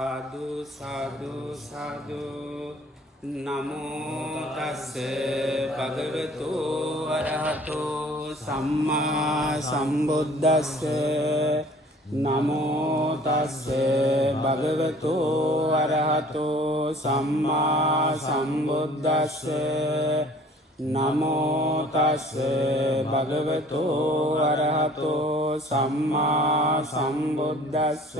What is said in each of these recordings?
සාදු සාදු සාදු නමෝ තස්ස භගවතු අරහතෝ සම්මා සම්බුද්දස්ස නමෝ තස්ස භගවතු අරහතෝ සම්මා සම්බුද්දස්ස නමෝ තස්ස භගවතු අරහතෝ සම්මා සම්බුද්දස්ස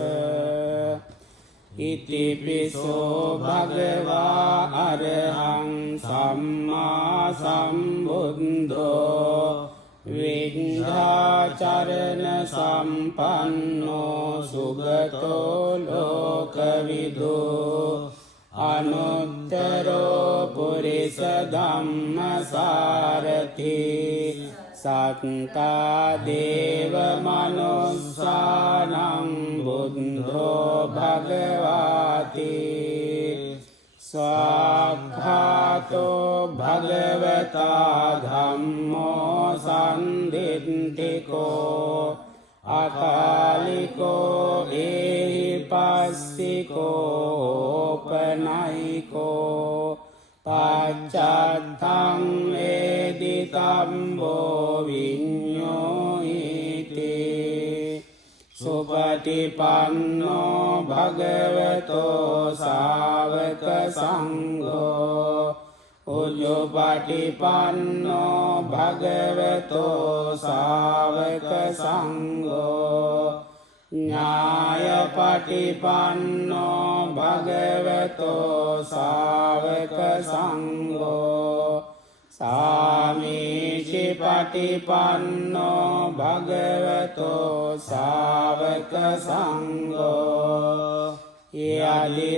ඉතිපිසෝ භගවා අරහං සම්මා සම්බුද්ධෝ විඤ්ඤාචරණ සම්පන්නෝ සුගතෝ ලෝකවිදු අනුත්තරෝ පුරිස ධම්මසාරති සත්තා දේව මනුස්සානං බුද්ධෝ භගවාති ස්වාක්ඛාතෝ භගවතා ධම්මෝ සම්දිත්තිකෝ අකාලිකෝ ඒහිපස්සිකෝ පනයිකෝ පච්චත්තං වේදිතම්බෝ විඤ්ඤෝයිති සුපටිපන්නෝ භගවතෝ ශාවක සංඝෝ උජුපටිපන්නෝ භගවතෝ ශාවක සංඝෝ ඥායපටිපන්නෝ භගවතෝ ශාවක සංඝෝ සාමීචි පටිපන්නෝ භගවතෝ ශාවක සංඝෝ යදිදංචන්තාරි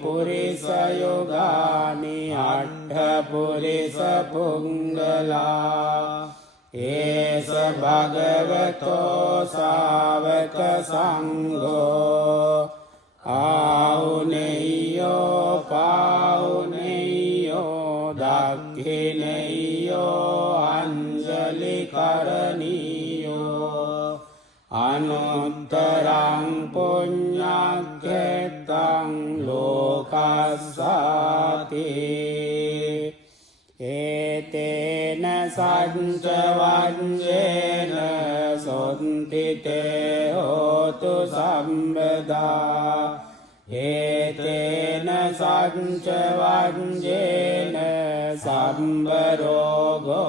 පුරිස යුගානි අට්ඨ පුරිස පුංගලා ඒස භගවතෝ ශාවක සංඝෝ ආහුනේයෝ පාහුනේයෝ දක්ඛිනේයෝ අංජලි කරණීයෝ අනුත්තරං පුඤ්ඤක්ඛෙත්තං ලෝකස්සාති ඒතේන සච්ච වංජේන සොන්තිතේ හෝතු සම්බදා ඒතේන සච්ච වංජේන සම්බරෝගෝ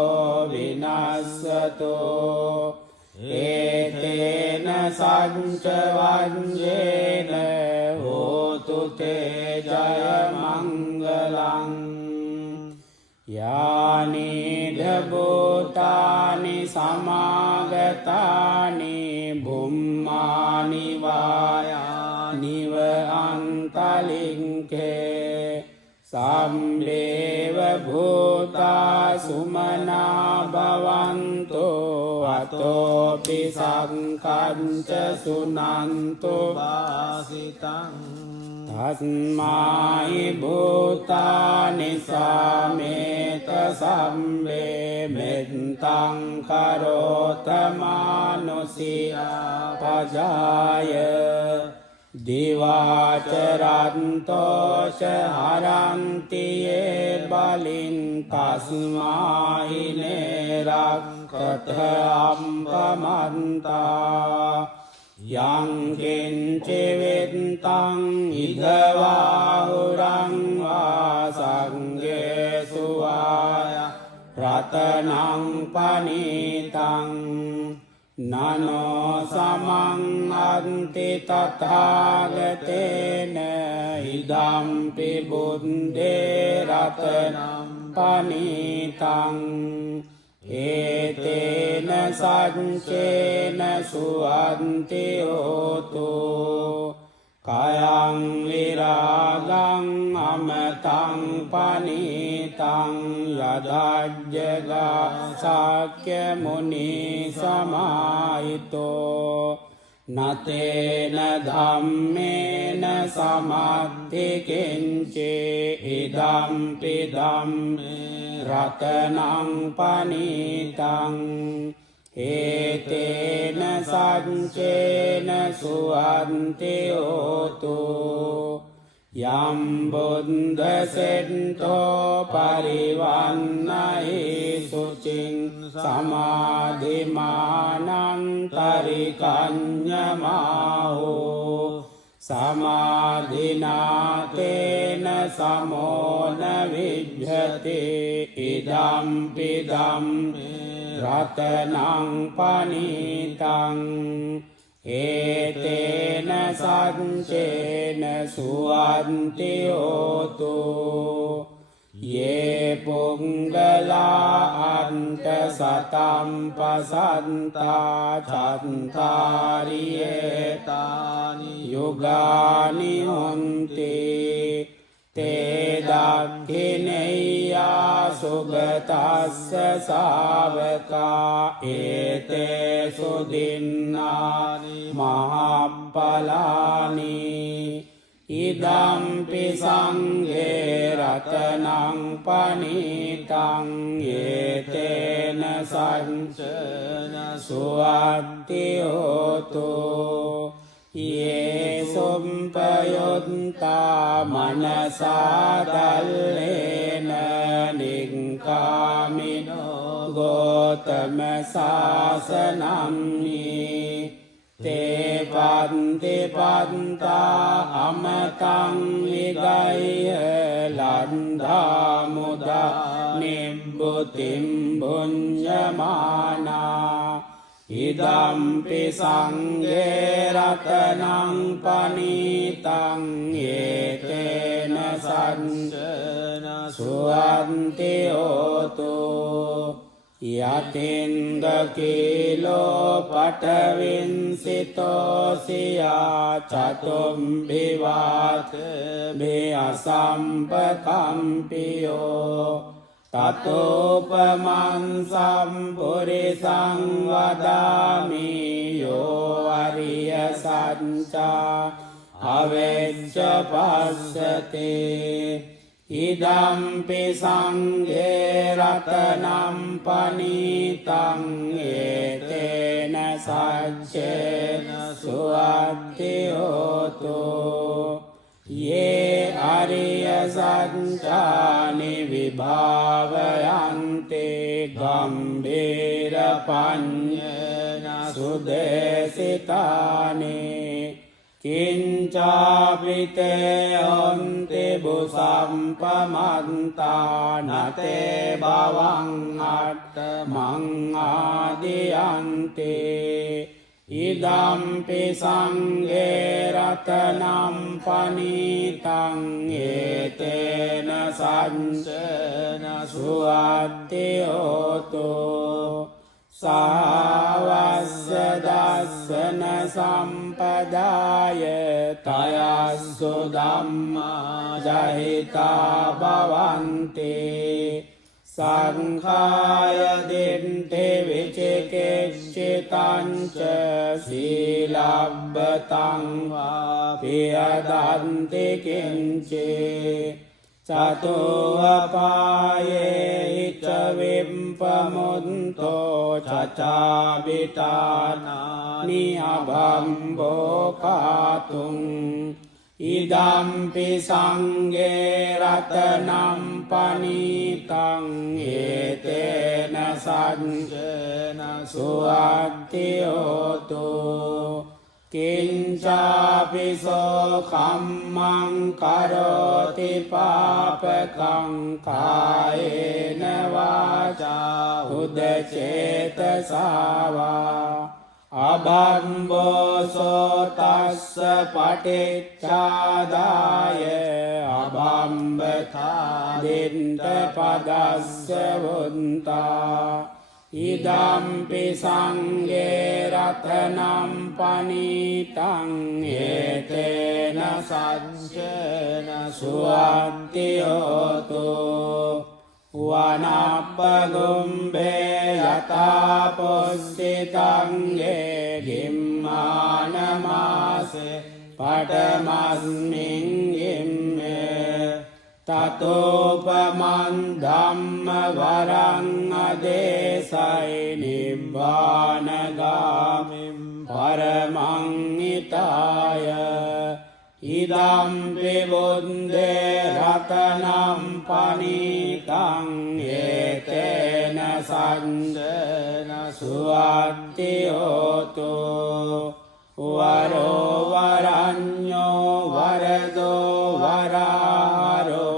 විනස්සතෝ ඒතේන සච්ච වංජේන හෝතු තේ ජය මංගලං යානිද භූතානි සමාගතානි බුම්මානි වායානිව අන්තලින්කේ සම්ලේව භූතා සුමනා භවන්තෝ අතෝපි සංකංච සුනන්තු වාසිතං තස්මායි භූතානි සමේත සම්මේ මෙත්තං කරෝත මානුසියා පජාය දිවාචරන්තෝච හරන්තියේ බලින් තස්මායි නේරක්කත අම්පමන්තා යං කිංචිවිත්තං ඉදවාහුරං වා සංඝේසු වාය රතනං පනීතං නනෝ සමං අන්ති තථාගතේන ඉදම්පි බුද්දේ රතනං පනීතං ඒතේන සච්චේන සුවන්ති හෝතු කයං විරාගං අමතං පනීතං යදජ්ජගා ශාක්‍ය මුනි සමාහිතෝ නතේන ධම්මේන සමත්ති කිංචේ ඉදම්පි ධම්මේ රතනං පනීතං ඒතේන සච්චේන සුවන්ති හෝතු යම් බුද්ධ සෙට්ඨෝ පරිවන්නයි සුචින් සමාධිමානං තරිකඤ්ඤමාහෝ සමාධිනාතේන සමෝන විජ්ජති ඉදම්පිදම් රතනං පනිතං ඒතේන සච්චේන සුවන්ති හෝතු යේ පුංගලා අන්ත සතම් පසන්තා චත්තාරියේතානි යුගානි හොන්ති තේ දක්ඛිනේයා සුගතස්ස ශාවකා ඒතේ සුදින්නානි මහප්පලානි ඉදම්පි සංඝේ රතනං පනිතං ඒතේන සච්චන සුවත්ති හෝතු යේ සුම්පයොත්තා මනසා දල්ලේන නික්ඛාමිනෝ ගෝතම සාසනම්නි තේ පන්ති පන්තා අමතං විගය ලන්ධා මුදා නිබ්බුතිම් භුඤ්ජමානා ඉදම්පි සංඝේ රතනං පනිතං ඒතේන සච්චන සුවන්ති හෝතු යතින්ද කීලෝ පඨවින්සිතෝ සියා චතුම්බිවාත මේ අසම්පකම්පියෝ තතෝපමං සම්පුරිසං වදාමි යෝ අරිය සත්‍යා අවෙච්ච පස්සතේ ඉදම්පි සංඝේ රතනං පනිතං ඒතේන සච්චේන සුවත්ති හෝතු යේ අරිය සත්‍යානි විභාවයන්තේ ගම්භීර පඤ්ඤේන සුදේසිතානේ කිංචාපිතේ හොන්ති බුසම්පමන්තා නතේ භවං අට්ඨමං ආදියන්තේ ඉදම්පි සංඝේ රතනං පනිතං ඒතේන සච්චන සුවත්ති හෝතු සාවස්ස දස්සන සම්පදාය තයස්සු ධම්මා ජහිතා භවන්තේ සංඛාය දිට්ඨි විචිකිච්ඡිතං ච සීලබ්බතං වා පියදන්ති කිංචේ චතෝපායේ ච විම්පමුන්තෝ චචාබිතානානි අභම්බෝ කාතුං ඉදම්පි සංඝේ රතනං පනිතං ඒතේන සච්චන සුවත්ති හෝතු කිංචාපිසෝ කම්මං කරෝති පාපකං කායේන වාචා උදචේතසාවා අබම්බෝසෝ තස්ස පටිච්චාදාය අබම්බතා දින්ට පදස්ස වුන්තා ඉදම්පි සංඝේ රතනං පනිතං ඒතේන සච්චන සුවත්ති හෝතු වනප්පගුම්භේ යතා පුස්සිතං ගිම්මානමාසේ පඨමස්මින් ගිම්මේ තතෝපමන් ධම්ම වරං අදේසයි නිබ්බානගාමින් පරමං හිතාය ඉදම්පි බුද්දේ රතනම් පනිතං ඒතේන සංජන සුවත්ති හෝතු වරෝ වරඤ්ඤෝ වරදෝ වරාරෝ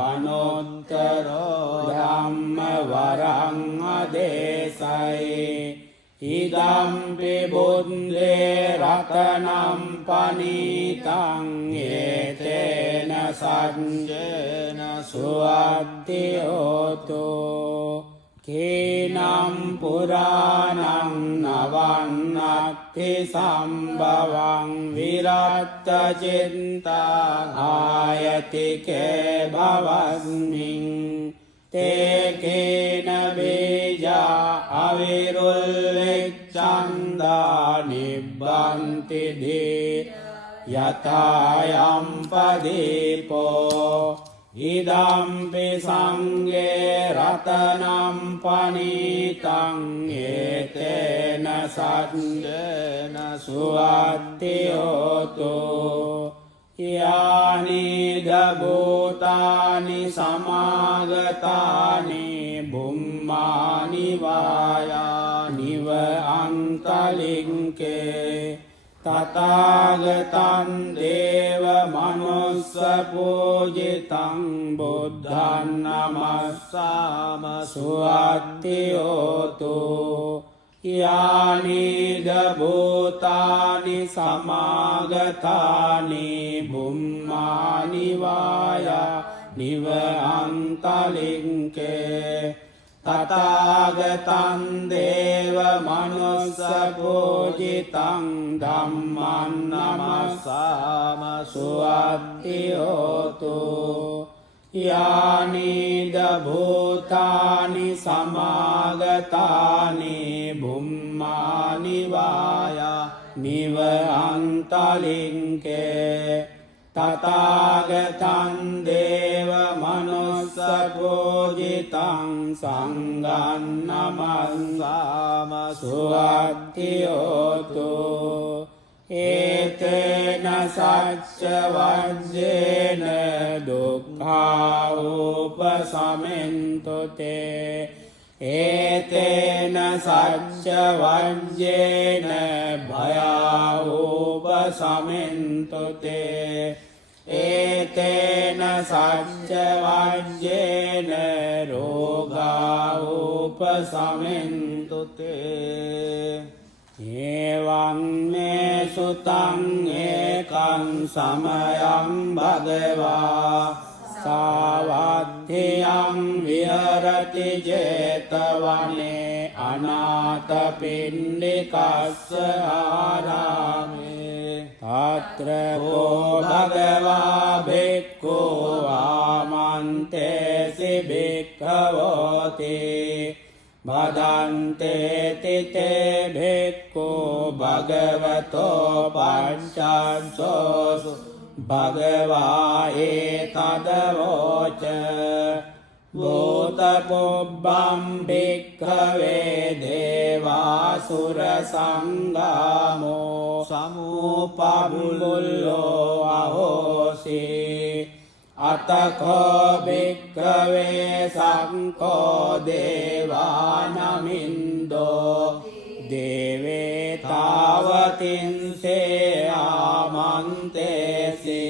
අනුත්තරෝ ධම්ම වරං අදේසයි ඉදම්පි බුද්දේ රතනම් පනිතං ඒතේන සංජන සුවත්ති හෝතු කේනම් පුරාණං නවන්නත්ති සම්භවං විරත්ත චින්තං ආයතිකේ භවස්මින් තේකේන බීජා අවිරුල්ලෙච්ඡන්දා නිබ්බන්ති දී යතායම් පදීපෝ ඉදම්පි සංඝේ රතනම් පනිතං ඒතේන සච්චේන සුවත්ති හෝතු යානි දබෝතානි සමාගතානි බුම්මානි වායානිව අන්තලින්කේ තථාගතං දේව මනුස්ස පූජිතං බුද්ධං නමස්සාම සුවත්ති හෝතු යානි දබෝතානි සමාගතානි බුම්මානි වායානිව අන්තලින්කේ තථාගතං දේව මනුස්ස පූජිතං ධම්මං නමස්සාම සුවත්ති හෝතු යානි දභූතානි සමාගතානි බුම්මානි වායානිව අන්තලින්කේ තථාගතං දේව මනුස්ස පූජිතං සංඝං නමස්සාම සුවත්ති හෝතු ඒතේන සච්ච වජ්ජේන දුක්ඛා උපසමෙන්තු තේ ඒතේන සච්ච වජ්ජේන භයා උපසමෙන්තු තේ ඒතේන සච්ච වජ්ජේන රෝගා උපසමෙන්තු තේ එවං මේ සුතං ඒකං සමයං භගවා සාවත්තියං විහරති ජේතවනේ අනාථපිණ්ඩිකස්ස ආරාමේ තත්‍ර කෝ භගවා භික්ඛෝ ආමන්තේසි භික්ඛවෝති බදන්තේ තිතේ භික්ඛෝ භගවතෝ පංචස්සෝ භගවා ඒතදවෝච භූතපොබ්බම් භික්ඛවේ දේවාසුර සංගාමෝ සමුපබුල්ලෝ අහෝසි අතකෝ භික්ඛවේ සංඝෝ දේවානමින්දෝ දේවේ තාවතින්සේ ආමන්තේසි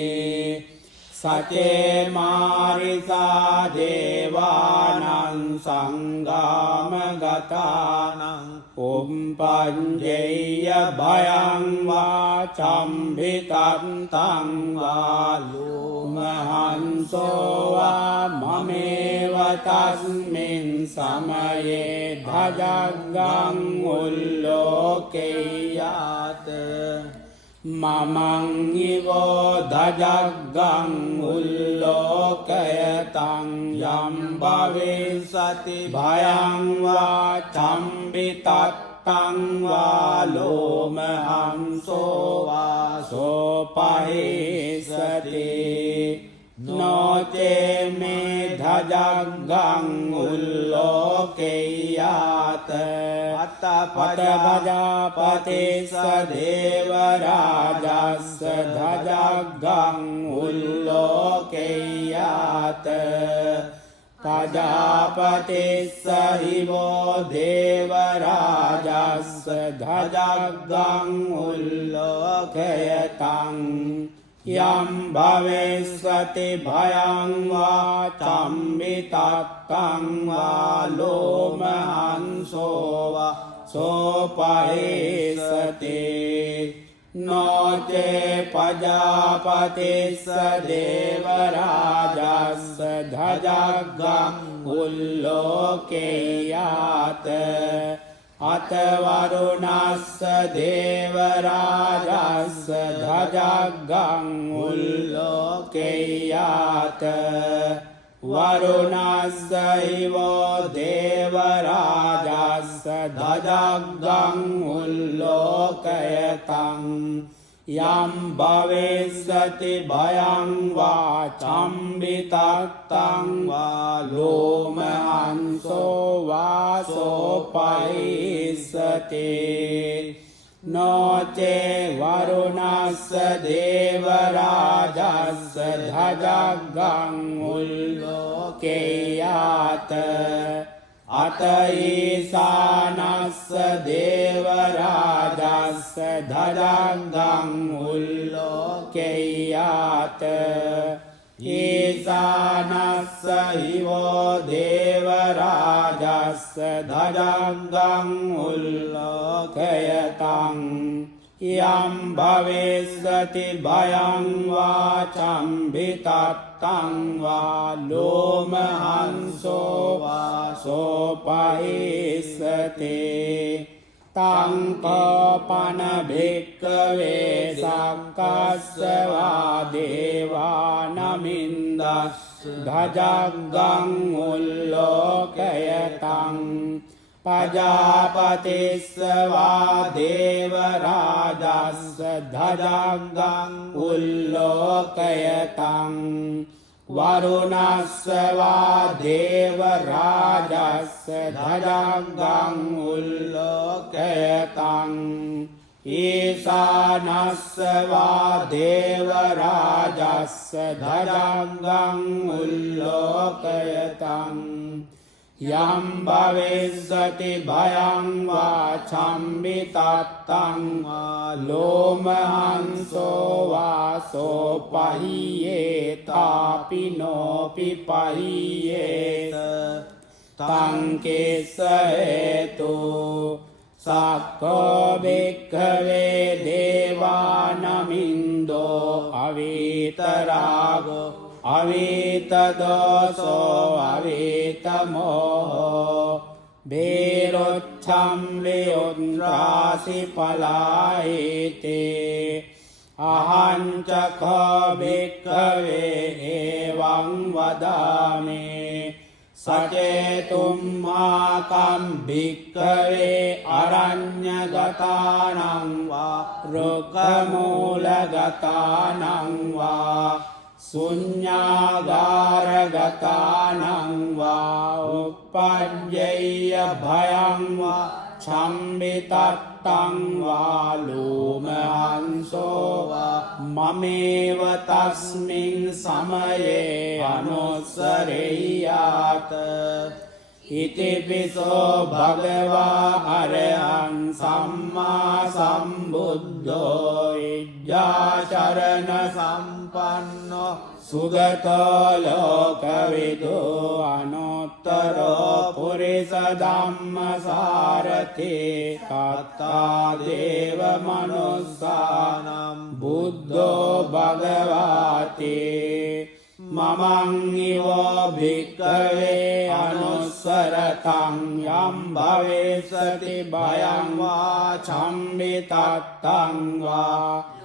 සචේ මාරිසා දේවානං සංගාම ගතානං උම්පංජේය භයං වා චම්භිතන්තං වා ලෝමහංසෝ වා මමේව තස්මින් සමයේ භජග්ගං උල්ලෝකේයාත මමං ඉවෝ දජග්ගං උල්ලෝකයතං යම් භවිස්සති භයං වා චම්බිතත්තං වා ලෝමහංසෝ වා සෝපහිස්සති noce me dhajagang ullokeyata Atapajapatissa devarajassa dhajagang ullokeyata Pajapatissa hivo devarajassa dhajagang ullokeyatang Yam bhavesvati bhayang va chambitatang va lomahanso va sopahesati noce pajapatissa devarajassa dhajagang ullokeyata Atavarunassa devarajassa dhajagang ullokeyata Varunassa ivo devarajassa dhajagang ullokeyatang Yam bhavesati bhayang va chambitatang va lomahanso va sopahesati noce varunassa devarajassa dhajagang ullokeyata Ataisanassa devarajassa dhajagang ullokeyata Isanassa hivo devarajassa dhajagang ullokeyatang Yam bhavesvati bhayang va chambitatang va lomahanso va sopahesati Tang kopana bhikkave sakkassa va devanamindas dhajagang ullokeyatang Pajapatissa va devarajassa dhajagang ullokeyatang Varunassa va devarajassa dhajagang ullokeyatang Isanassa va devarajassa dhajagang ullokeyatang Yam bhavesvati bhayang va chambitatang va lomahanso va sopahiyeta pinopi pahiyeta tang kesahetu sakko bhikkave devanamindo avitarago avitadoso avitamoho berocham viyuntrasi palaite ahancakha bhikkave evang vadami sacetum makam bhikkave aranyagatanang va rukkamulagatanang va sunyagaragatānaṁ vā uppajjaya bhayam vā chambitattam vā lomahanso vā mameva tasmin samaye anussareyāta Itipiso bhagavā arahaṁ sammā sambuddho ijjācarana sampanno sugato lokavido anuttaro purisa dhamma sarathi kattā deva manussanam buddho bhagavati Mamang-ivo bhikkave anussaratam yam bhavesati bhayam va chambitattam va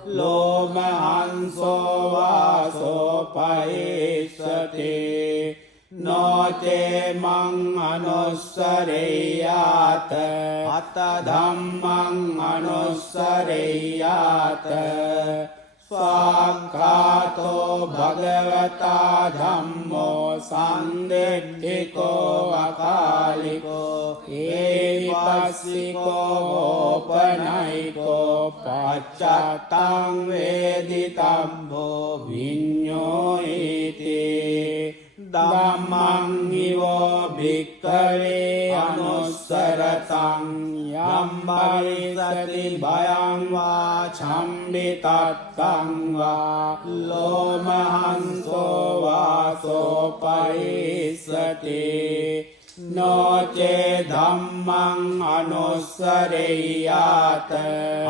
lomahanso va sopahesati noce mang anussareyata atta dhammang anussareyata ස්වාක්ඛාතෝ භගවතා ධම්මෝ සම්දිට්ඨිකෝ අකාලිකෝ ඒවිපස්සිකෝ ඕපනයිකෝ පච්චත්තං වේදිතබ්බෝ විඤ්ඤෝයිති ධම්මං හිවෝ භික්ඛවේ අනුස්සරතං යම් භවිසති භයං වා චම්බිතත්තං වා ලෝමහංසෝ වාසෝ පරිස්සති නොචේ ධම්මං අනුස්සරෙය්‍යාත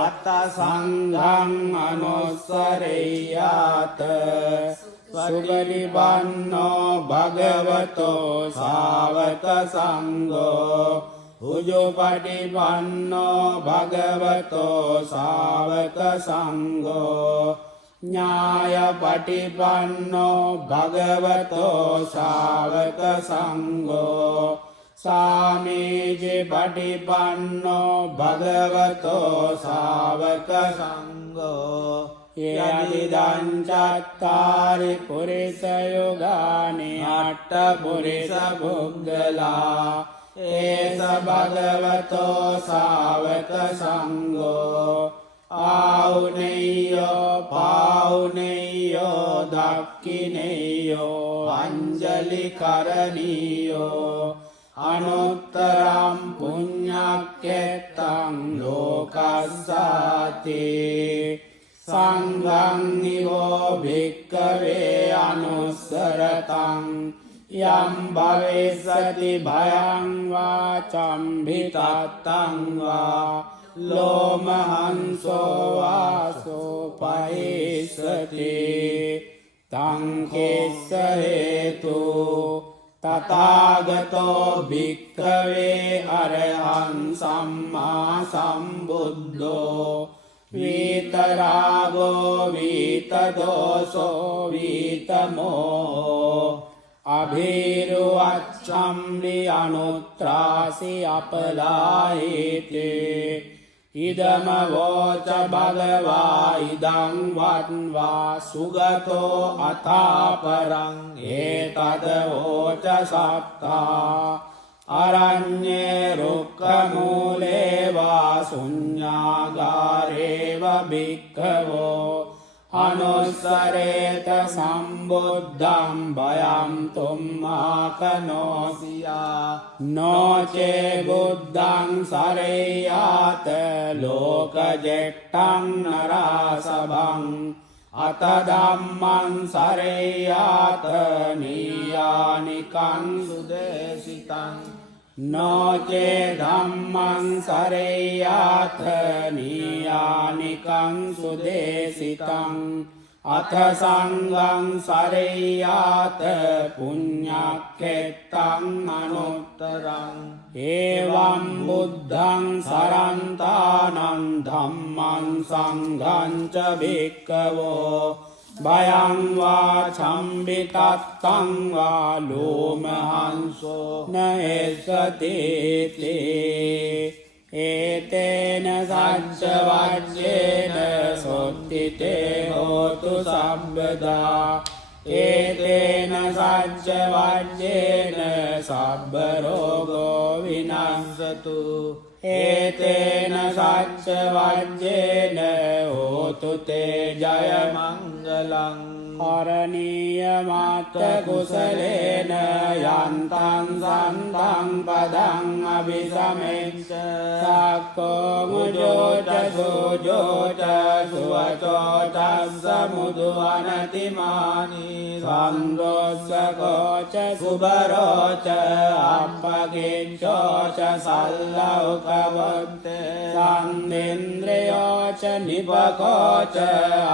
අත සංඝං අනුස්සරෙය්‍යාත සුගලිබන්නෝ භගවතෝ ශාවක සංඝෝ උජුපටිපන්නෝ භගවතෝ ශාවක සංඝෝ ඥායපටිපන්නෝ භගවතෝ ශාවක සංඝෝ සාමීචි පටිපන්නෝ භගවතෝ ශාවක සංඝෝ යදිදං චත්තාරි පුරිස යුගානි අට්ඨ පුරිස පුද්ගලා ඒස භගවතෝ ශාවක සංඝෝ ආහුනේයෝ පාහුනේයෝ දක්ඛිනේයෝ අංජලි කරණීයෝ අනුත්තරං පුඤ්ඤක්ඛෙත්තං ලෝකස්සාති සංඝං නිවෝ භික්ඛවේ අනුස්සරතං යම් භවෙස්සති භයං වා චම්භිතත්තං වා ලෝමහංසෝ වාසෝ පහිස්සති තං කේස්ස හේතු තථාගතෝ භික්ඛවේ අරහං සම්මා සම්බුද්ධෝ විතරාගෝ විතදෝසෝ විතමෝ අභිරුවච්ඡම්ලි අනුත්‍රාසි අපලාහිතේ ඉදම වෝච භගවා ඉදං වත්වා සුගතෝ අතාපරං ඒතද වෝච සත්තා අරඤ්ඤේ රුක්ඛමූලේ වා ශුඤ්ඤාගාරේව භික්ඛවෝ අනුස්සරේත සම්බුද්ධං භයං තුම්මාකනෝසියා නොචේ බුද්ධං සරේයාත ලෝකජෙට්ටං නරාසභං අත ධම්මං සරේයාත නීයානිකං සුදේශිතං නොචේ ධම්මං සරේයාත නීයානිකං සුදේශිතං අත සංඝං සරේයාත පුඤ්ඤක්ඛෙත්තං අනුත්තරං එවං බුද්ධං සරන්තානං ධම්මං සංඝං ච භික්ඛවෝ භයං වා චම්බිතත්තං වා ලෝමහංසෝ නහෙස්සති තේ ඒතේන සච්ච වජ්ජේන සොත්තිතේ හෝතු සම්බදා ඒතේන සච්ච වජ්ජේන සබ්බ රෝගෝ විනස්සතු ඒතේන සච්ච වජ්ජේන හෝතු තේ ජය මංගලං කරණීය මාත්ත කුසලේන යන්තං සන්තං පදං අபிසමෙච්ච සක්කෝ මුජෝච සෝජෝච සුවචෝච සමුදු අනතිමානි සන්දෝස්සකෝච සුබරෝච අප්පකිච්ඡෝච සල්ලෞකවත්තේ සන්දේන්ද්‍රයෝච නිපකෝච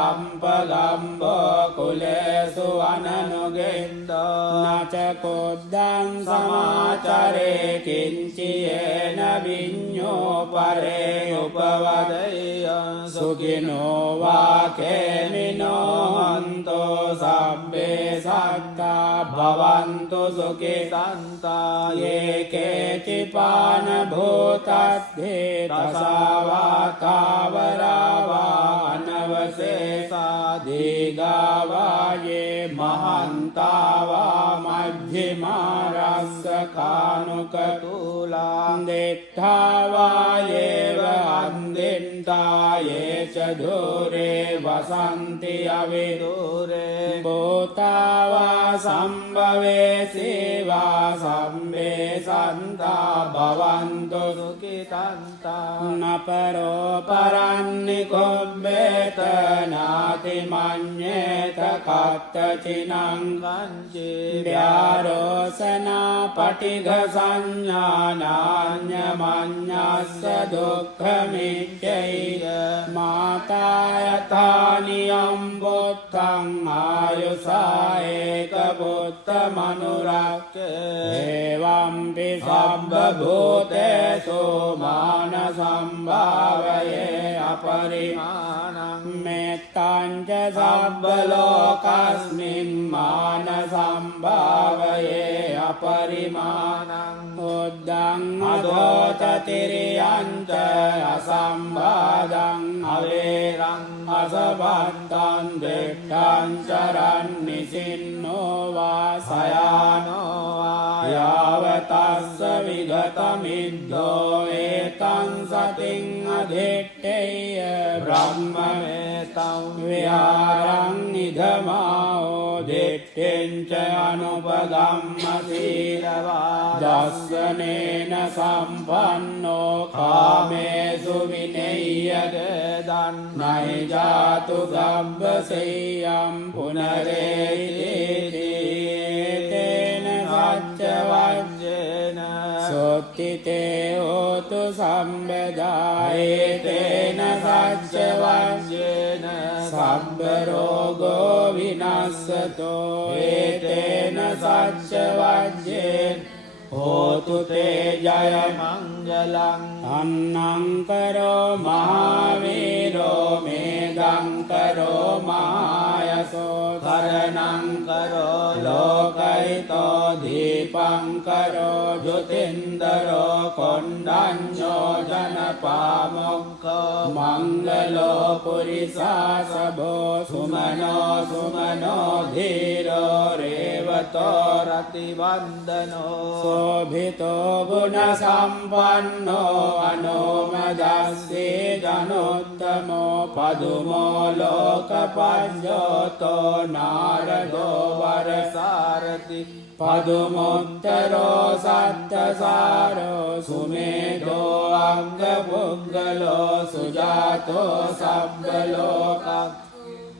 අම්පගම්බෝ කුලේසු අනනුගෙන්දෝ නච කොද්දං සමාචරේ කිංචියේන විඤ්ඤෝ පරේ උපවදේය සුඛිනෝ වාකේමිනෝ හන්තෝ සබ්බේ සත්තා භවන්තු සුඛේ සන්තා යේකේචිපාන භූතද්දේ තසාවා කාවරාවා අනවසේසා දීගාවායේ මහන්තාවා මජ්ජිමා රස්සකානුක තුලා දෙට්ඨාවායේව අන්දින්තායේ ච ධූරේ වසන්ති අවිදූරේ භූතාවා සම්භවේ සේවා සම්මේ සන්තා භවන්තු සුඛිතන්තා නපරෝ පරන්නි කොබ්බේත නාති මඤ්ඤේත කත්තචිනං කංචේ ව්‍යාරෝසනා පටිඝ සංඥානාඤ්ඤ මඤ්ඤස්ස දුක්ඛමිච්ඡය මාතා යථානියම් බුත්තං ආයුසා ඒක බුත්ත මනුරක්ඛේ එවම්පි සබ්බ භූතේසු මාන සම්භාවයේ අපරිමාණං මෙත්තං ච සබ්බ ලෝකස්මින් මාන සම්භාවයේ අපරිමාණං උද්දං අදෝත තිරියං ච අසම්බාධං අවේරං අසබන්තං දෙට්ඨං චරන්නිසින්නෝ වා සයානෝ වා යාවතස්ස විගතමිද්දෝ ඒතං සතින් අධිට්ඨේය බ්‍රහ්මමේතං විහාරං නිධමාෝ දිට්ඨෙන් ච අනුපගම්ම සීලවා දස්සනේන සම්පන්නෝ කාමේසු විනෙය්‍යද දන්නයි ජාතු ගබ්බසෙය්‍යම් පුනරේති තේන සච්ච වජ්ජේන සොත්තිතේ හෝතු සම්බදායේ තේන සච්ච වජ්ජේන සබ්බ රෝගෝ විනස්සතෝ ඒතේන සච්ච වජ්ජේන හෝතු තේ ජය මංගලං අන්නං කරෝ මහාවීරෝ මේදං කරෝ මහායසෝ කරණං කරෝ ලෝකයිතෝ දීපං කරෝ ජුතින්දරෝ කොණ්ඩඤ්ඤෝ ජනපාමොක්ඛෝ මංගලෝ පුරිසාසභෝ සුමනෝ සුමනෝ ධීරෝ රේවතෝ රතිවන්දනෝ සෝභිතෝ ගුණ සම්පන්නෝ අනෝමදස්සේ ජනෝත්තමෝ පදුමෝ ලෝකපඤ්ඤෝතෝ නාරදෝ වරසාරති පදුමුත්තරෝ සත්තසාරෝ සුමේදෝ අංග පුග්ගලෝ සුජාතෝ සබ්බ ලෝකං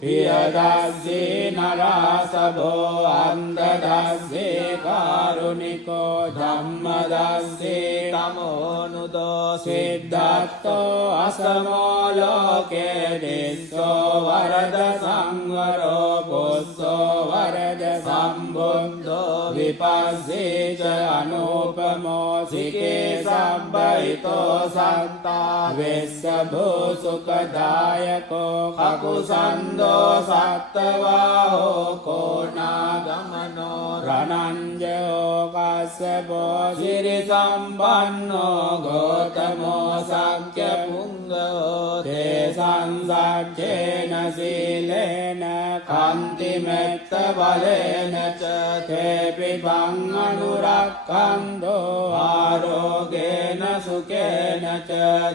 පියදස්සේ නරාසභෝ අන්ධදස්සේ කාරුණිකෝ ධම්මදස්සේ තමෝනුදෝ සිද්ධාත්තෝ අසමෝ ලෝකේ දිස්සෝ වරද සංවරෝ පුස්සෝ වරද සම්බුද්ධෝ විපස්සේ ච අනුපමෝ සිකේ සබ්බයිතෝ සත්තා වෙස්සභෝ සුඛදායකෝ කකුසන්දෝ සත්තවාහෝ කෝනාගමනෝ රණංජෝ කස්සපෝ සිරි සම්පන්නෝ ගෝතමෝ සක්්‍ය පුංගෝ තේ සංසච්චේන සීලේන කන්තිමෙත්ත බලේන ච තේ පිබං අනුරක්ඛන්தோ ආරෝගේන සුකේන ච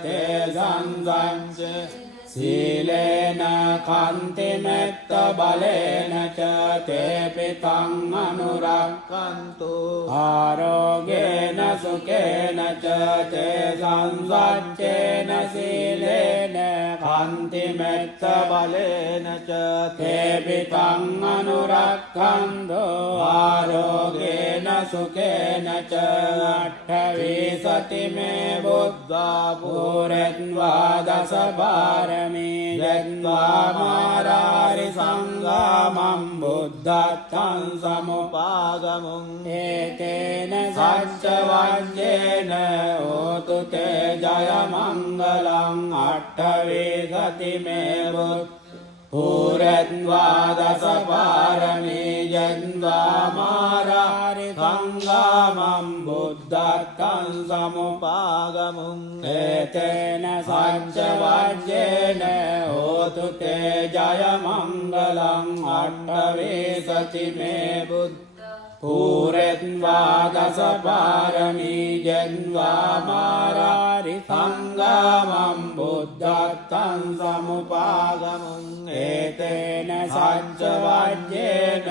තේ සංසංච සීලේන කන්තිමෙත්ත බලේන ච තේ පිතං අනුරක්ඛන්තු ආරෝගේන සුකේන ච තේ සංසච්චේන සීලේන කන්තිමෙත්ත බලේන ච තේ පිතං අනුරක්ඛන්තෝ ආරෝගේන සුකේන ච අට්ඨවේ සතිමේ බුද්ධා පුරෙත්වා දස පාරමී යත්වා මාරාරි සංගාමං බුද්ධත්තං සමුපාගමුං ඒතේන සච්ච වජ්ජේන හෝතු තේ ජය මංගලං අට්ඨවේ සතිමේ බුද්ධා පුරෙත්වා දස පාරමී යත්වා මාරාරි සංගාමං බුද්ධත්තං සමුපාගමුං ඒතේන සච්ච වජ්ජේන හෝතු තේ ජය මංගලං අට්ඨවේ සති මේ බුද්ධ පූරෙත්වා දස පාරමී ජෙන්වා මාරාරි සංගමං බුද්ධත්තං සමුපාගමුං ඒතේන සච්ච වජ්ජේන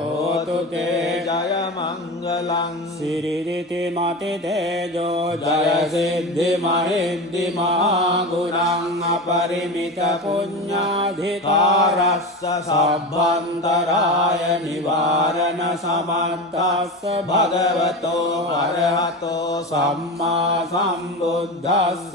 හෝතු තේ ජය මංගලං සිරිරිති මති තේජෝ ජය සිද්ධි මහිද්දි මහාගුණං අපරිමිත පුඤ්ඤාධිකාරස්ස සබ්බන්තරාය නිවාරණ සමන්තස්ස භගවතෝ අරහතෝ සම්මා සම්බුද්දස්ස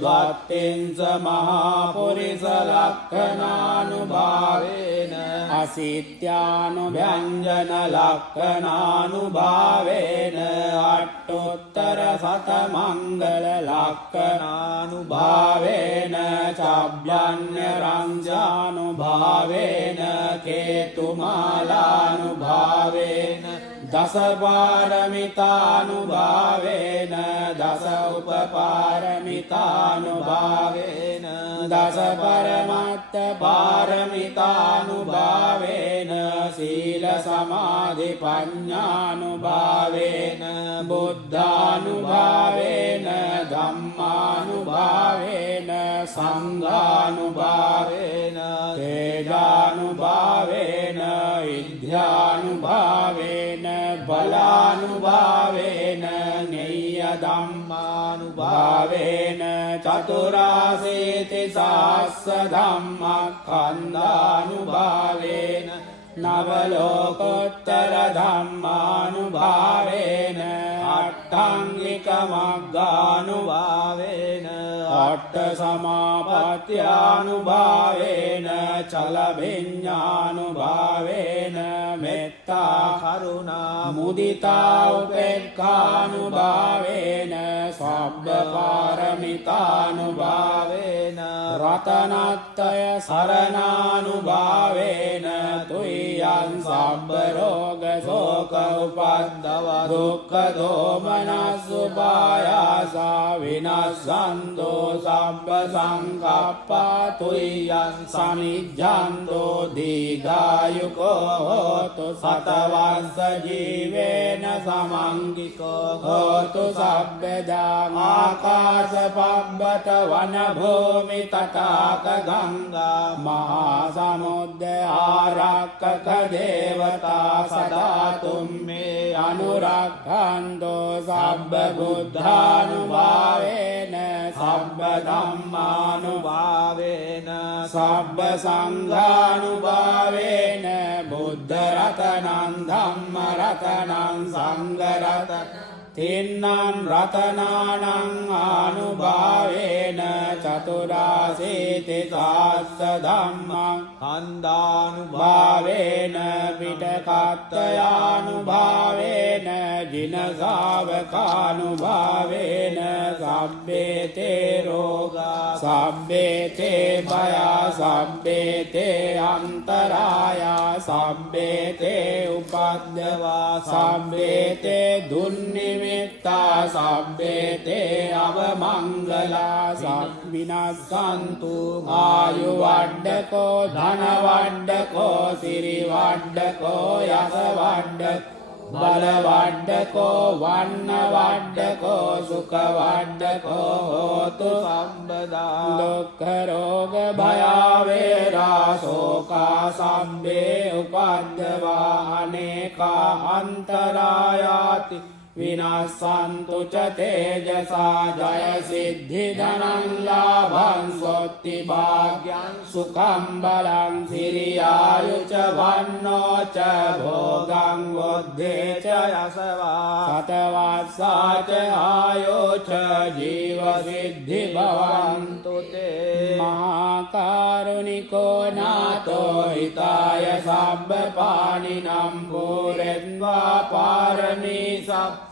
ද්වත්තිංස මහා පුරිස ලක්ඛනානුභාවේන අසිත්‍යානුභංජන ලක්ඛනානුභාවේන අට්ඨෝත්තර සතමංගල ලක්ඛනානුභාවේන චබ්බඤ්ඤ රංජානුභාවේන කේතුමාලානුභාවේන දස පාරමිතානුභාවේන දස උපපාරමිතානුභාවේන දස පරමත්ත පාරමිතානුභාවේන සීල සමාධි පඤ්ඤානුභාවේන බුද්ධානුභාවේන ධම්මානුභාවේන සංඝානුභාවේන තේජානුභාවේන ඉද්ධානුභාවේන බලානුභාවේන ඤෙය්‍ය ධම්මානුභාවේන චතුරාසීති සාස්ස ධම්මස්කන්ධානුභාවේන නවලෝකෝත්තර ධම්මානුභාවේන අට්ඨංගික මග්ගානුභාවේන අට්ඨ සමාපත්ත්‍යානුභාවේන චල විඤ්ඤානුභාවේන මෙත්තා කරුණා මුදිතා උපේක්ඛානුභාවේන සබ්බ පාරමිතානුභාවේන රතනත්තය සරණානුභාවේන තුයං සබ්බ රෝග ශෝක උපද්දව දුක්ඛ දෝමනස් උපායාසා විනස්සන්තෝ සබ්බ සංකප්පා තුයං සමිජ්ජන්තෝ දීඝායුකෝ හෝතු සතවස්ස ජීවේන සමංගිකෝ හෝතු සබ්බදා ආකාශ පබ්බත වන භූමි තථාක ගංගා මහා සමුද්ද ආරක්කක දේවතා සදා තුම්මේ අනුරක්ඛන්තෝ සබ්බ බුද්ධානුභාවේන සබ්බ ධම්මානුභාවේන සබ්බ සංඝානුභාවේන බුද්ධ රතනං ධම්ම රතනං සංඝ රතනං තින්නම් රතනානං ආනුභාවේන චතුරාසීති සාස්ස ධම්මං හන්දානුභාවේන පිටකත්තයානුභාවේන ජින ශාවකානුභාවේන සබ්බේතේ රෝගා සබ්බේතේ භයා සබ්බේතේ අන්තරායා සබ්බේතේ උපද්දවා සබ්බේතේ දුන්නිමිත්තා සබ්බේතේ අවමංගලා සබ්බිනස්සන්තු ආයු වඩ්ඩකෝ ධන වඩ්ඩකෝ සිරි වඩ්ඩකෝ යස වඩ්ඩකෝ බල වඩ්ඩකෝ වන්න වඩ්ඩකෝ සුඛ වඩ්ඩකෝ හෝතු සම්බදා දුක්ඛ රෝග භයාවේරා ශෝකා සම්බේ උපද්දවා අනේකා අන්තරායාති විනාසන්තු ච තේජසා ජය සිද්ධි ධනං ලාභං සොත්ති භාග්‍යං සුඛං බලං සිරියායු ච වන්නෝ ච භෝගං වොද්ධේ ච යසවා සතවස්සා ච ආයෝ ච ජීව සිද්ධි භවන්තු තේ මහා කරුණිකෝ නාතෝ හිතාය සබ්බ පානිනම් පුරෙත්වා පාරමී සබ්බ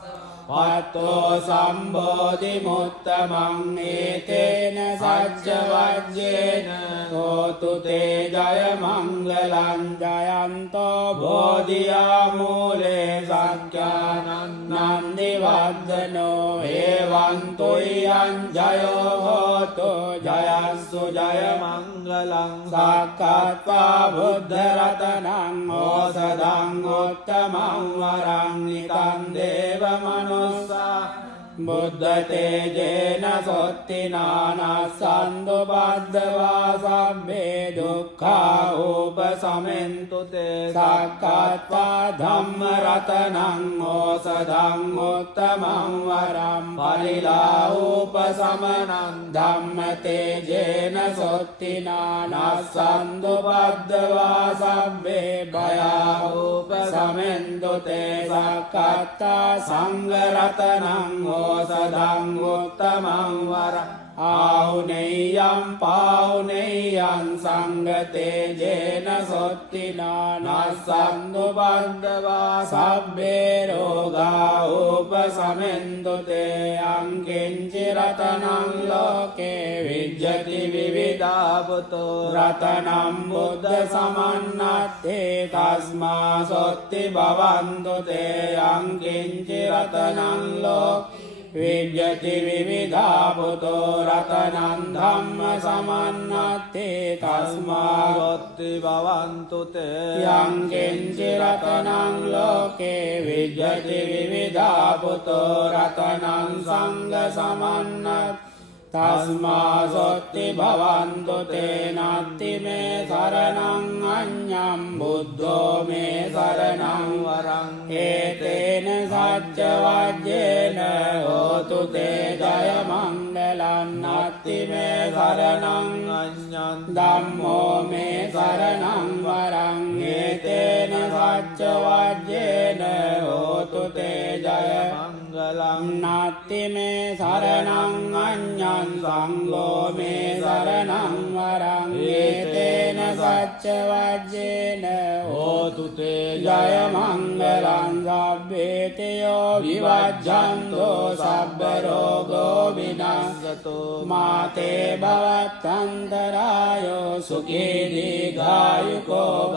පත්තෝ සම්බෝධි මුත්තමං ඒතේන සච්ච වජ්ජේන හෝතු තේ ජය මංගලං ජයන්තෝ බෝධියා මූලේ සක්ඛානන්දි වද්දනෝ එවං තුයං ජයෝ හෝතු ජයස්සු ජය මංගලං සක්ඛාත්වා බුද්ධ රතනං ඕසදං උත්තමං වරං නිකං දේව මනුස්සා බුද්ධ තේජේන සොත්තිනානස්සන්තු බද්ධවා සබ්බේ දුක්ඛා උපසමෙන්තු තේ සක්ඛාත්වා ධම්ම රතනං ඕසදං උත්තමං වරං පරිලා උපසමනං ධම්ම තේජේන සොත්තිනානස්සන්තු බද්ධවා සබ්බේ භයා උපසමෙන්තු තේ සක්ඛාත්වා සංඝ රතනං ඕසදං උත්තමං වරං ආහුනේයං පාහුනේයං සංගතේ ජේන සොත්තිනානස්සන්තු බද්ධවා සබ්බේ රෝගා උපසමෙන්තු තේ අංකින්චි රතනං ලෝකේ විජ්ජති විවිධාපතෝ රතනම් බුද්ධ සමන්නත්තේ තස්මා සොත්ති භවන්තු තේ අංකින්චි රතනං ලෝකේ විජ්ජති විවිධාපතෝ රතනං ධම්ම සමන්නත්තේ තස්මා සොත්ති භවන්තු තේ යං කිංචි රතනං ලෝකේ විජ්ජති විවිධාපතෝ රතනං සංඝ සමන්නත්තේ තස්මා සොත්ති භවන්තු තේ නත්ති මේ සරණං අඤ්ඤං බුද්ධෝ මේ සරණං වරං ඒතේන සච්ච වජ්ජේන හෝතු තේ ජය මංගලං නත්ති මේ සරණං අඤ්ඤං ධම්මෝ මේ සරණං වරං ඒතේන සච්ච වජ්ජේන හෝතු තේ ජය මංගලං නත්ති මේ සරණං අඤ්ඤං සංඝෝ මේ සරණං වරං ඒතේන සච්ච වජ්ජේන හෝතු තේ ජය මංගලං සබ්බේතයෝ විවජ්ජන්තෝ සබ්බ රෝගෝ විනාශතෝ මාතේ භවත්තන්තරායෝ සුඛී දීඝායුකෝ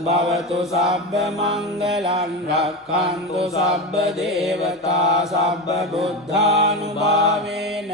භවතු සබ්බ මංගලං රක්ඛන්තු සබ්බ දේවතා සබ්බ බුද්ධානුභාවේන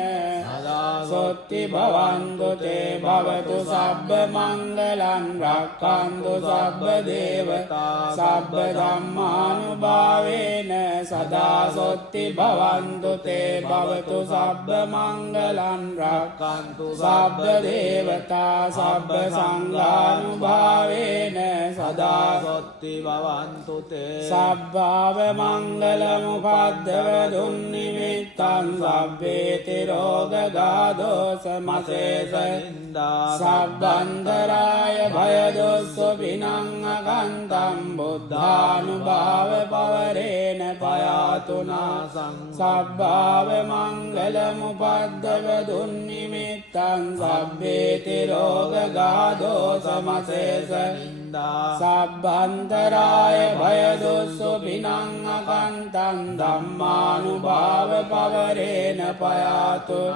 සොත්ති භවන්තු තේ භවතු සබ්බ මංගලං රක්ඛන්තු සබ්බ දේවතා සබ්බ ධම්මානුභාවේන සදා සොත්ති භවන්තු තේ භවතු සබ්බ මංගලං රක්ඛන්තු සබ්බ දේවතා සබ්බ සංඝානුභාවේන සදා සොත්ති භවන්තු තේ සබ්බාව මංගල මුපද්දව දුන්නිමිත්තං සබ්බේති රෝග ගාදෝස මසේස නින්දා සබ්බන්තරාය භය දොස්සු පිනං අකන්තං බුද්ධානුභාව පවරේන පයාතුනා සබ්බාව මංගල මුපද්දව දුන්නිමිත්තං සබ්බේති රෝග ගාදෝස මසේස නින්දා සබ්බන්තරාය භය දොස්සු පිනං අකන්තං ධම්මානුභාව පවරේන පයාතු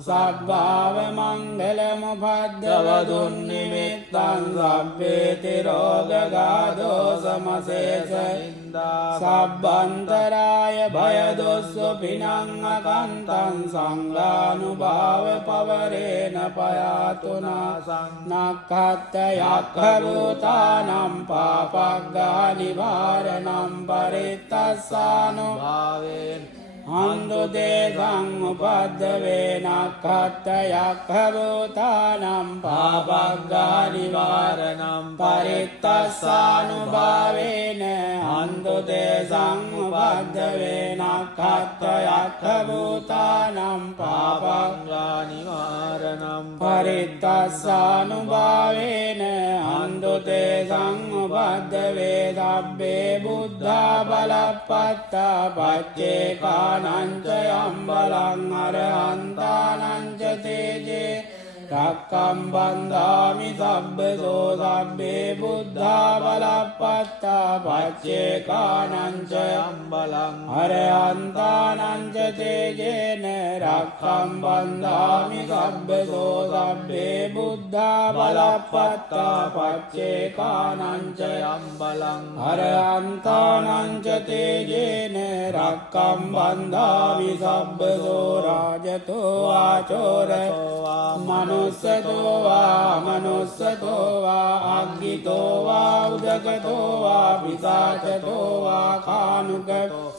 සබ්බාව මංගල මුපද්දව දුන්නිමිත්තං සබ්බේති රෝග ගාදෝස මසේස නින්දා සබ්බන්තරාය භය දොස්සු පිනං අකන්තං සංඝානුභාව පවරේන පයාතුනා නක්ඛත්ත යක්ඛ භූතානම් පාපග්ගා නිවාරණම් පරිත්තස්සානුභාවේන හන්දු දේසං උපද්දවේ නක්ඛත්ත යක්ඛ භූතානම් පාපග්ගා නිවාරණම් පරිත්තස්සානුභාවේන හන්දු දේසං උපද්දවේ නක්ඛත්ත යක්ඛ භූතානම් පාපග්ගා නිවාරණම් පරිත්තස්සානුභාවේන හන්දු දේසං උපද්දවේ සබ්බේ බුද්ධා බලප්පත්තා පච්චේකා නංච යම්බලං අරහන්තානංච තේජේ රක්කම් බන්ධාමි සබ්බසෝ සබ්බේ බුද්ධා බලප්පත්තා පච්චේකානංච අම්බලං අරහන්තානංච තේජේන රක්ඛම් බන්ධාමි සබ්බසෝ සබ්බේ බුද්ධා බලප්පත්තා පච්චේකානංච අම්බලං අරහන්තානංච තේජේන රක්ඛම් බන්ධාමි සබ්බසෝ රාජතෝ වාචෝරතෝ මනුස්සතෝ වා මනුස්සතෝ වා අග්ගිතෝ වා උදකතෝ වා පිසාචතෝ වා කානුකතෝ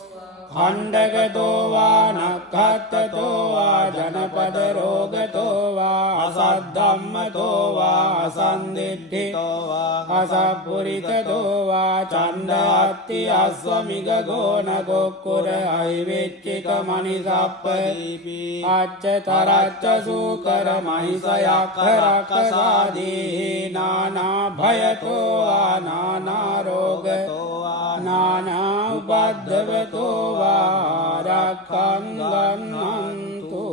खण्डगतो वा नक्खत्ततो वा जनपद रोगतो वा असद्धम्मतो वा असन्दिट्ठितो वा असपुरिततो वा चण्डात्ति अश्वमिगो न गोकुर ऐवेच्चिक मणिसप्पदीपी अच्चतरच्च सूकर महिषयक्षरक्षसादिः नाना भयतो वा नाना रोगतो वा नाना उपद्रवतो රක්ඛන්තු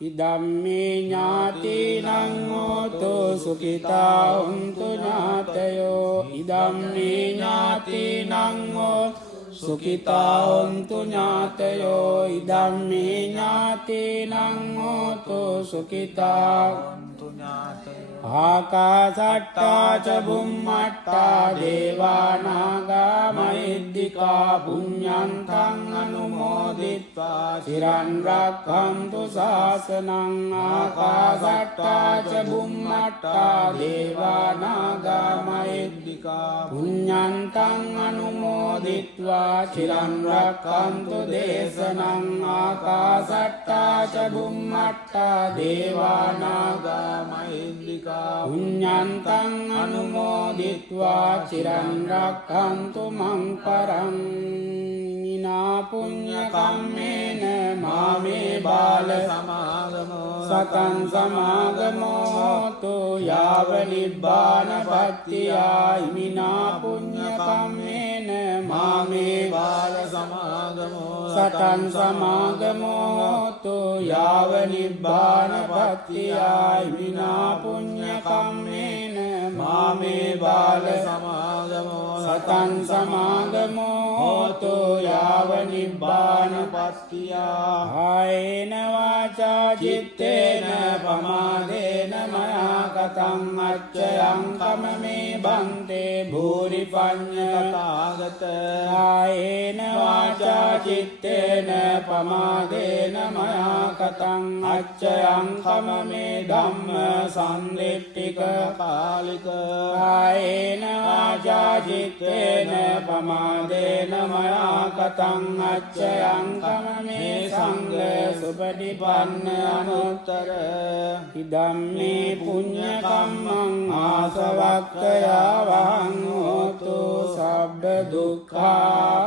ඉදම්මේ ඥාතිනං හෝතු සුඛිතා හොන්තු ඥාතයෝ ඉදම්මේ ඥාතිනං හෝතු සුඛිතා හොන්තු ඥාතයෝ ඉදම්මේ ඥාතිනං හෝතු සුඛිතා හොන්තු ඥාතයෝ ආකාසට්ටා ච බුම්මට්ටා දේවානාගා මහිද්దికා පුඤ්ඤන්තං අනුමෝදිත්වා චිරන් රක්ඛන්තු ශාසනං ආකාසට්ටා ච බුම්මට්ටා දේවානාගා මහිද්దికා පුඤ්ඤන්තං අනුමෝදිත්වා චිරන් රක්ඛන්තු දේශනං ආකාසට්ටා ච බුම්මට්ටා දේවානාගා මහිද්దికා පුඤ්ඤන්තං අනුමෝදිත්වා චිරන් රක්ඛන්තු මං පරං ඉනා පුඤ්ඤ කම්මේන මාමේ බාල සමාගමෝ සතං සමාගමෝ හෝතු යාව නිබ්බානපත්තියා ඉමිනා පුඤ්ඤ කම්මේන මාමේ බාල සමාගමෝ සතං සමාගමෝ හෝතු යාව නිබ්බානපත්තියා ඉමිනා පුඤ්ඤ කම්මේන මාමේ බාල සමාගමෝ සතං සමාගමෝ හෝතු යාව නිබ්බානපත්තියා ආයේන වාචා චිත්තේන පමාදේන මයා කතං අච්චයං කමමේ බන්තේ භූරි පඤ්ඤතාගත ආයේන වාචා චිත්තේන පමාදේන මයා කතං අච්චයං කමමේ ධම්ම සම්දිට්ඨික කාලික ආයේන වාචා චිත්තේන පමාදේන මයා කතං අච්චයං කමමේ සංඝ සුපටිපන්න අනුත්තර ඉදම්මේ පුඤ්ඤ කම්මං ආසවක්ඛයා වහං හෝතු සබ්බ දුක්ඛා